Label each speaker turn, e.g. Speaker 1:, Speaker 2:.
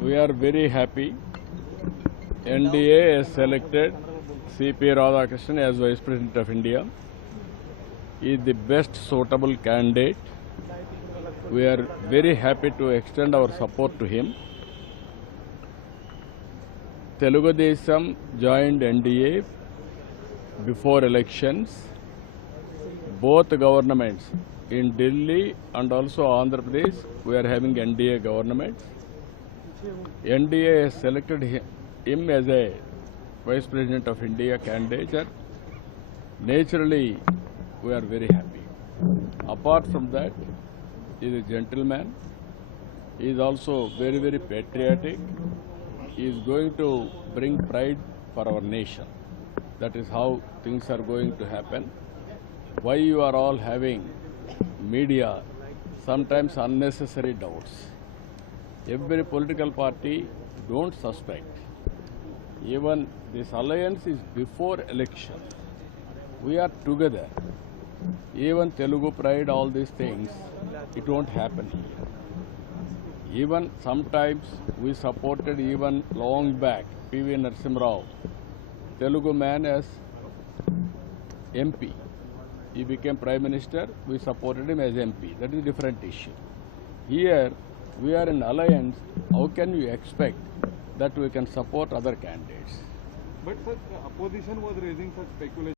Speaker 1: We are very happy. NDA has selected CP Radhakrishnan as Vice President of India. He is the best suitable candidate. We are very happy to extend our support to him. Telugu Desam joined NDA before elections. Both governments in Delhi and also Andhra Pradesh, we are having NDA governments. NDA has selected him as a Vice President of India candidate. Naturally, we are very happy. Apart from that, he is a gentleman. He is also very, very patriotic. He is going to bring pride for our nation. That is how things are going to happen. Why you are all having media sometimes unnecessary doubts. Every political party don't suspect. Even this alliance is before election. We are together. Even Telugu pride, all these things, it won't happen here. Even sometimes we supported even long back P.V. Narasimha Telugu man as MP. He became Prime Minister, we supported him as MP. That is a different issue. Here, we are in alliance. How can we expect that we can support other candidates?
Speaker 2: But such opposition was raising such speculation